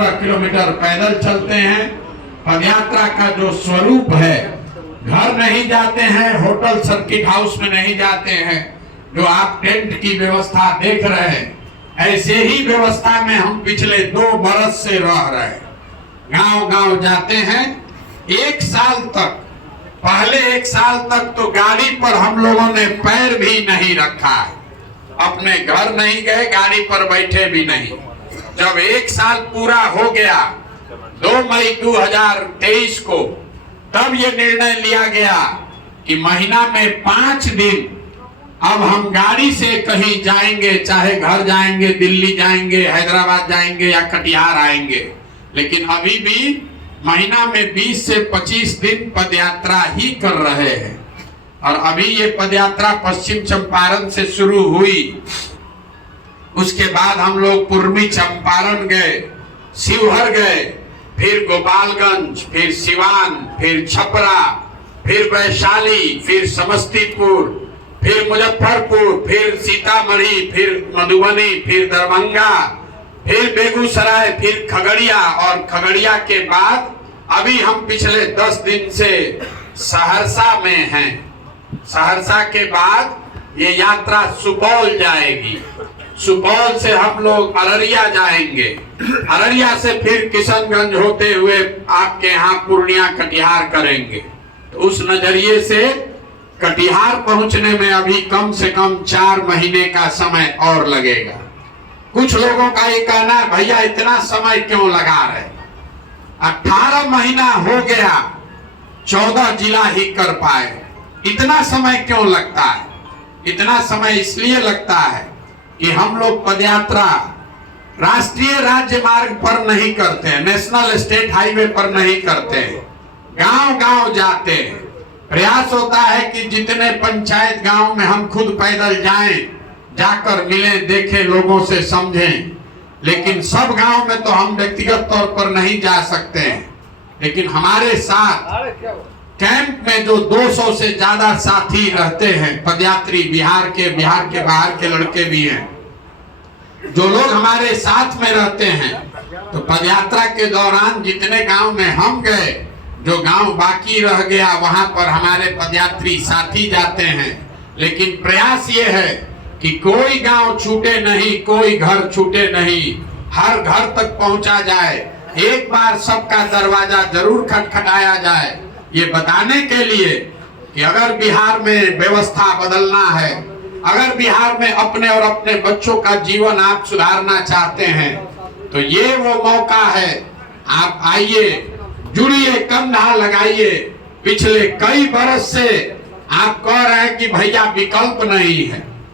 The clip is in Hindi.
15 किलोमीटर पैदल चलते हैं। पदयात्रा का जो स्वरूप है, घर नहीं जाते हैं, होटल सर्किट हाउस में नहीं जाते हैं, जो आप टेंट की व्यवस्था देख रहे हैं, ऐसे ही व्यवस्था में हम पिछले 2 बरस से रह रहे हैं। गांव गांव जाते हैं। 1 साल तक, पहले 1 साल तक तो गाड़ी पर हम लोगों ने पैर भी नहीं रखा है, अपने घर नहीं गए, गाड़ी पर बैठे भी नहीं। जब 1 साल पूरा हो गया 2 मई 2023 को, तब ये निर्णय लिया गया कि महीना में 5 दिन अब हम गाड़ी से कहीं जाएंगे, चाहे घर जाएंगे, दिल्ली जाएंगे, हैदराबाद जाएंगे या कटिहार आएंगे, लेकिन अभी भी महीना में 20 से 25 दिन पदयात्रा ही कर रहे हैं। और अभी ये पदयात्रा पश्चिम चंपारण से शुरू हुई, उसके बाद हम लोग पूर्वी चंपारण गए, शिवहर गए, फिर गोपालगंज, फिर सिवान, फिर छपरा, फिर वैशाली, फिर समस्तीपुर, फिर मुजफ्फरपुर, फिर सीतामढ़ी, फिर मधुबनी, फिर दरभंगा, फिर बेगूसराय, फिर खगड़िया, और खगड़िया के बाद अभी हम पिछले 10 दिन से सहरसा में हैं। सहरसा के बाद ये यात्रा सुपौल जाएगी, सुपौल से हम लोग अररिया जाएंगे, अररिया से फिर किशनगंज होते हुए आपके यहाँ पूर्णिया कटिहार करेंगे। तो उस नजरिए से कटिहार पहुंचने में अभी कम से कम 4 महीने का समय और लगेगा। कुछ लोगों का ये कहना है, भैया इतना समय क्यों लगा रहे? 18 महीना हो गया, 14 जिला ही कर पाए, इतना समय क्यों लगता है? इतना समय इसलिए लगता है कि हम लोग पदयात्रा राष्ट्रीय राज्य मार्ग पर नहीं करते हैं, नेशनल स्टेट हाईवे पर नहीं करते हैं, गांव गांव जाते हैं। प्रयास होता है कि जितने पंचायत गांव में हम खुद पैदल जाएं, जाकर मिलें, देखें, लोगों से समझें। लेकिन सब गांव में तो हम व्यक्तिगत तौर पर नहीं जा सकते हैं, लेकिन हमारे साथ कैंप में जो 200 से ज्यादा साथी रहते हैं पदयात्री, बिहार के बाहर के लड़के भी हैं, जो लोग हमारे साथ में रहते हैं। तो पदयात्रा के दौरान जितने गांव में हम गए, जो गांव बाकी रह गया वहां पर हमारे पदयात्री साथी जाते हैं। लेकिन प्रयास ये है कि कोई गांव छूटे नहीं, कोई घर छूटे नहीं, हर घर तक पहुंचा जाए, एक बार सबका दरवाजा जरूर खटखटाया जाए, ये बताने के लिए कि अगर बिहार में व्यवस्था बदलना है, अगर बिहार में अपने और अपने बच्चों का जीवन आप सुधारना चाहते हैं, तो ये वो मौका है। आप आइए, जुड़िए, कंधा लगाइए। पिछले कई बरस से आप कह रहे हैं कि भैया विकल्प नहीं है,